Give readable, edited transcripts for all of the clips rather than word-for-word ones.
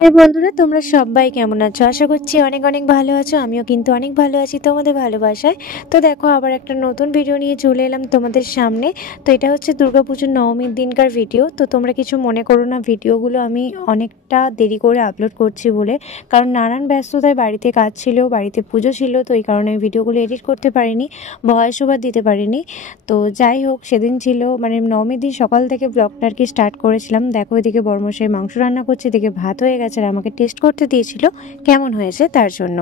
এই বন্ধুরা, তোমরা সবাই কেমন আছো? আশা করছি অনেক অনেক ভালো আছো। আমিও কিন্তু অনেক ভালো আছি তোমাদের ভালোবাসায়। তো দেখো, আবার একটা নতুন ভিডিও নিয়ে চলে এলাম তোমাদের সামনে। তো এটা হচ্ছে দুর্গাপুজোর নবমীর দিনকার ভিডিও। তো তোমরা কিছু মনে করো না, ভিডিওগুলো আমি অনেকটা দেরি করে আপলোড করছি বলে, কারণ নানান ব্যস্ততায় বাড়িতে কাজ ছিল, বাড়িতে পুজো ছিল, তো এই কারণে ভিডিওগুলো এডিট করতে পারিনি, ভয়েস ওভার দিতে পারিনি। তো যাই হোক, সেদিন ছিল মানে নবমীর দিন সকাল থেকে ব্লগটা আর কি স্টার্ট করেছিলাম। দেখো, এদিকে বড়মশাই মাংস রান্না করছে, এদিকে ভাত হয়ে গেছে, আর আমাকে টেস্ট করতে দিয়েছিল কেমন হয়েছে তার জন্য।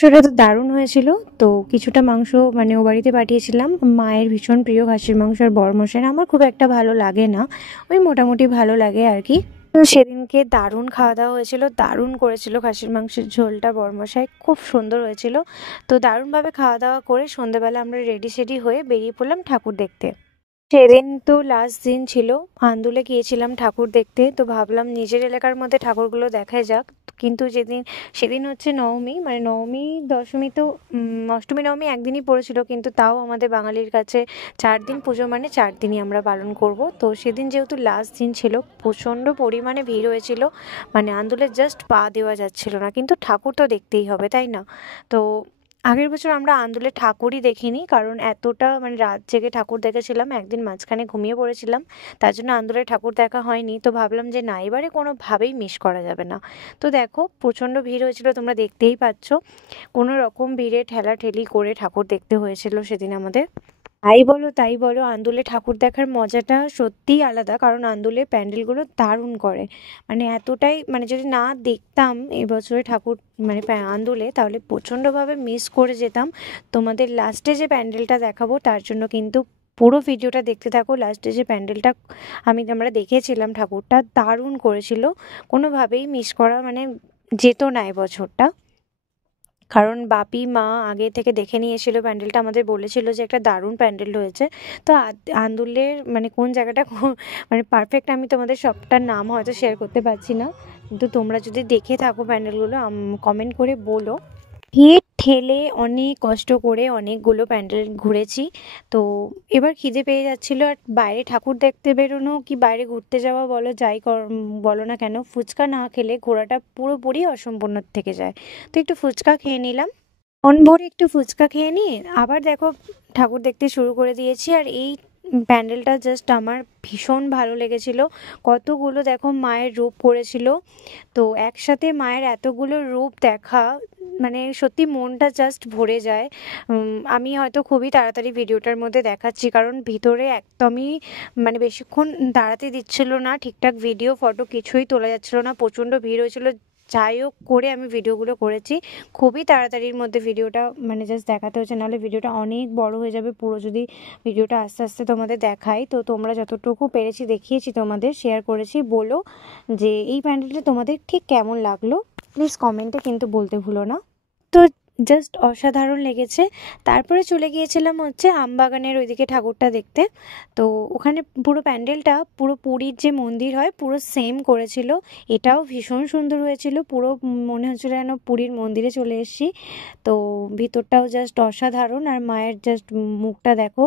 সেটা তো দারুণ হয়েছিল। তো কিছুটা মাংস মানে ও বাড়িতে পাঠিয়েছিলাম। মায়ের ভীষণ প্রিয় খাসির মাংস, আর বড়মশাইয়ের আমার খুব একটা ভালো লাগে না, ওই মোটামুটি ভালো লাগে আর কি। তো সেদিনকে দারুণ খাওয়া দাওয়া হয়েছিল, দারুণ করেছিল খাসির মাংসের ঝোলটা বড়মশাই, খুব সুন্দর হয়েছিল। তো দারুণভাবে খাওয়া দাওয়া করে সন্ধ্যেবেলা আমরা রেডি সেডি হয়ে বেরিয়ে পড়লাম ঠাকুর দেখতে। সেদিন তো লাস্ট দিন ছিল, আন্দুলে গিয়েছিলাম ঠাকুর দেখতে। তো ভাবলাম নিজের এলাকার মধ্যে ঠাকুরগুলো দেখাই যাক। কিন্তু সেদিন হচ্ছে নবমী, মানে নবমী দশমী তো অষ্টমী নবমী একদিনই পড়েছিল, কিন্তু তাও আমাদের বাঙালির কাছে 4 দিন পুজো মানে 4 দিনই আমরা পালন করব। তো সেদিন যেহেতু লাস্ট দিন ছিল, প্রচণ্ড পরিমাণে ভিড় হয়েছিল, মানে আন্দুলে জাস্ট পা দেওয়া যাচ্ছিল না, কিন্তু ঠাকুর তো দেখতেই হবে, তাই না? তো আগের বছর আমরা আন্দুলে ঠাকুরই দেখিনি, কারণ এতটা মানে রাত জেগে ঠাকুর দেখেছিলাম, একদিন মাঝখানে ঘুমিয়ে পড়েছিলাম, তার জন্য আন্দুলে ঠাকুর দেখা হয়নি। তো ভাবলাম যে না, এবারে কোনোভাবেই মিস করা যাবে না। তো দেখো, প্রচণ্ড ভিড় হয়েছিল, তোমরা দেখতেই পাচ্ছ। কোনো রকম ভিড়ে ঠেলাঠেলি করে ঠাকুর দেখতে হয়েছিল সেদিন আমাদের। তাই বলো, আন্দুলে ঠাকুর দেখার মজাটা সত্যিই আলাদা, কারণ আন্দুলে প্যান্ডেলগুলো দারুণ করে। মানে এতটাই, মানে যদি না দেখতাম এবছরে ঠাকুর মানে আন্দুলে, তাহলে প্রচণ্ডভাবে মিস করে যেতাম। তোমাদের লাস্টে যে প্যান্ডেলটা দেখাবো তার জন্য কিন্তু পুরো ভিডিওটা দেখতে থাকো। লাস্টে যে প্যান্ডেলটা আমরা দেখেছিলাম, ঠাকুরটা দারুণ করেছিল, কোনোভাবেই মিস করা মানে যেত না এবছরটা। কারণ বাপি মা আগে থেকে দেখে নিয়ে এসেছিলো প্যান্ডেলটা, আমাদের বলেছিল যে একটা দারুণ প্যান্ডেল হয়েছে। তো আন্দুলের মানে কোন জায়গাটা মানে পারফেক্ট আমি তোমাদের সবটার নাম হয়তো শেয়ার করতে পারছি না, কিন্তু তোমরা যদি দেখে থাকো প্যান্ডেলগুলো কমেন্ট করে বলো। ভিড় ঠেলে অনেক কষ্ট করে অনেকগুলো প্যান্ডেল ঘুরেছি। তো এবার খিদে পেয়ে যাচ্ছিল, আর বাইরে ঠাকুর দেখতে বেরোনো কি বাইরে ঘুরতে যাওয়া বলো, বলো না কেন, ফুচকা না খেলে ঘোরাটা পুরোপুরি অসম্পূর্ণ থেকে যায়। তো একটু ফুচকা খেয়ে নিলাম, মন ভরে একটু ফুচকা খেয়ে নিয়ে আবার দেখো ঠাকুর দেখতে শুরু করে দিয়েছি। আর এই প্যান্ডেলটা জাস্ট আমার ভীষণ ভালো লেগেছিল। কতগুলো দেখো মায়ের রূপ করেছিল, তো একসাথে মায়ের এতগুলো রূপ দেখা মানে সত্যি মনটা জাস্ট ভরে যায়। আমি হয়তো খুবই তাড়াতাড়ি ভিডিওটার মধ্যে দেখাচ্ছি, কারণ ভিতরে একদমই মানে বেশিক্ষণ দাঁড়াতে দিচ্ছিল না, ঠিকঠাক ভিডিও ফটো কিছুই তোলা যাচ্ছিল না, প্রচণ্ড ভিড় হয়েছিল। যাই হোক করে আমি ভিডিওগুলো করেছি, খুবই তাড়াতাড়ির মধ্যে ভিডিওটা মানে জাস্ট দেখাতে হচ্ছে, নাহলে ভিডিওটা অনেক বড় হয়ে যাবে পুরো যদি ভিডিওটা আস্তে আস্তে তোমাদের দেখাই। তো তোমরা যতটুকু পেরেছি দেখিয়েছি, তোমাদের শেয়ার করেছি। বলো যে এই প্যান্ডেলটা তোমাদের ঠিক কেমন লাগলো, প্লিজ কমেন্টে কিন্তু বলতে ভুলো না। তো জাস্ট অসাধারণ লেগেছে। তারপরে চলে গিয়েছিলাম হচ্ছে আমবাগানের ওইদিকে ঠাকুরটা দেখতে। তো ওখানে পুরো প্যান্ডেলটা পুরো পুরীর যে মন্দির হয় পুরো সেম করেছিল, এটাও ভীষণ সুন্দর হয়েছিল, পুরো মনে হচ্ছিল যেন পুরীর মন্দিরে চলে এসেছি। তো ভিতরটাও জাস্ট অসাধারণ, আর মায়ের জাস্ট মুখটা দেখো,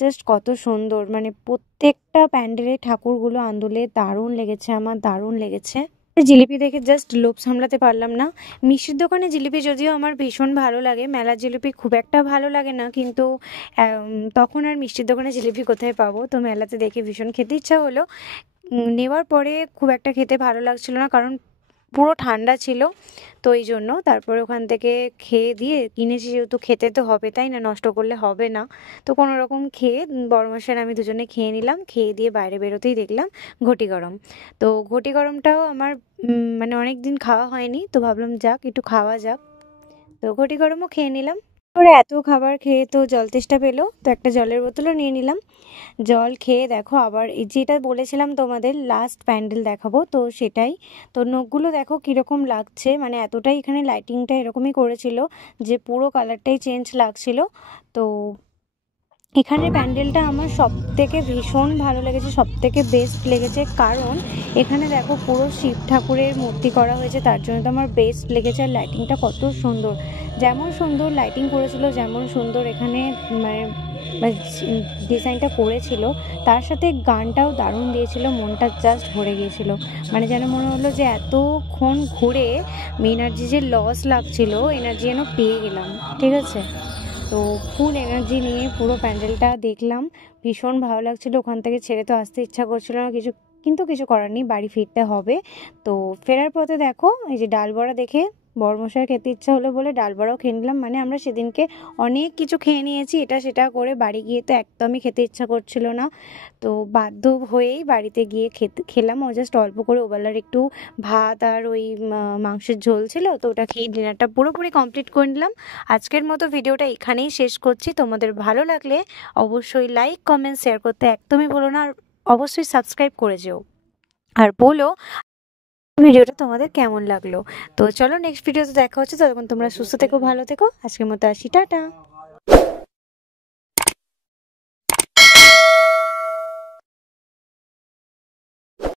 জাস্ট কত সুন্দর, মানে প্রত্যেকটা প্যান্ডেলের ঠাকুরগুলো আন্দোলে দারুণ লেগেছে, আমার দারুণ লেগেছে। জিলিপি দেখে জাস্ট লোভ সামলাতে পারলাম না। মিষ্টির দোকানে জিলিপি যদিও আমার ভীষণ ভালো লাগে, মেলার জিলিপি খুব একটা ভালো লাগে না, কিন্তু তখন আর মিষ্টির দোকানে জিলিপি কোথায় পাবো, তো মেলাতে দেখে ভীষণ খেতে ইচ্ছা হলো। নেওয়ার পরে খুব একটা খেতে ভালো লাগছিল না, কারণ পুরো ঠান্ডা ছিল, তো এই জন্য তারপরে ওখান থেকে খেয়ে দিয়ে কিনেছি, যেহেতু খেতে তো হবে, তাই না, নষ্ট করলে হবে না। তো কোনো রকম খেয়ে বড়মশাই আমি দুজনে খেয়ে নিলাম, খেয়ে দিয়ে বাইরে বেরোতেই দেখলাম ঘটি গরম। তো ঘটি গরমটাও আমার মানে অনেক দিন খাওয়া হয়নি, তো ভাবলাম যাক একটু খাওয়া যাক, তো ঘটি গরমও খেয়ে নিলাম। ওরা এত খাবার খেয়ে তো জল তেষ্টা পেলো, তো একটা জলের বোতলও নিয়ে নিলাম। জল খেয়ে দেখো আবার এই যেটা বলেছিলাম তোমাদের লাস্ট প্যান্ডেল দেখাবো, তো সেটাই। তো নখগুলো দেখো কীরকম লাগছে, মানে এতটাই এখানে লাইটিংটা এরকমই করেছিল যে পুরো কালারটাই চেঞ্জ লাগছিল। তো এখানের প্যান্ডেলটা আমার সবথেকে ভীষণ ভালো লেগেছে, সবথেকে বেস্ট লেগেছে, কারণ এখানে দেখো পুরো শিব ঠাকুরের মূর্তি করা হয়েছে, তার জন্য তো আমার বেস্ট লেগেছে। আর লাইটিংটা কত সুন্দর, যেমন সুন্দর লাইটিং করেছিল, যেমন সুন্দর এখানে মানে ডিজাইনটা করেছিল, তার সাথে গানটাও দারুণ দিয়েছিল, মনটা জাস্ট ভরে গিয়েছিল। মানে যেন মনে হলো যে এতক্ষণ ঘুরে এনার্জি যে লস লাগছিল, এনার্জি যেন পেয়ে গেলাম। ঠিক আছে, তো ফুল এনার্জি নিয়ে পুরো প্যান্ডেলটা দেখলাম, ভীষণ ভালো লাগছিল। ওখান থেকে ছেড়ে তো আসতে ইচ্ছা করছিল না কিছু, কিন্তু কিছু করার নেই, বাড়ি ফিরতে হবে। তো ফেরার পথে দেখো এই যে ডাল বড়া দেখে বড়মশাই খেতে ইচ্ছা হলো বলে ডাল বড়াও খেয়ে নিলাম। মানে আমরা সেদিনকে অনেক কিছু খেয়ে নিয়েছি, এটা সেটা করে বাড়ি গিয়ে তো একদমই খেতে ইচ্ছা করছিল না, তো বাধ্য হয়েই বাড়িতে গিয়ে খেলাম। ও জাস্ট অল্প করে ওবেলার একটু ভাত আর ওই মাংসের ঝোল ছিল, তো ওটা খেয়ে ডিনারটা পুরোপুরি কমপ্লিট করে নিলাম। আজকের মতো ভিডিওটা এখানেই শেষ করছি। তোমাদের ভালো লাগলে অবশ্যই লাইক কমেন্ট শেয়ার করতে একদমই বলো না, আর অবশ্যই সাবস্ক্রাইব করে যেও, আর বলো ভিডিওটা তোমাদের কেমন লাগলো। তো চলো নেক্সট ভিডিওতে দেখা হচ্ছে, ততক্ষণ তোমরা সুস্থ থেকো, ভালো থেকো। আজকের মতো আসি, টাটা।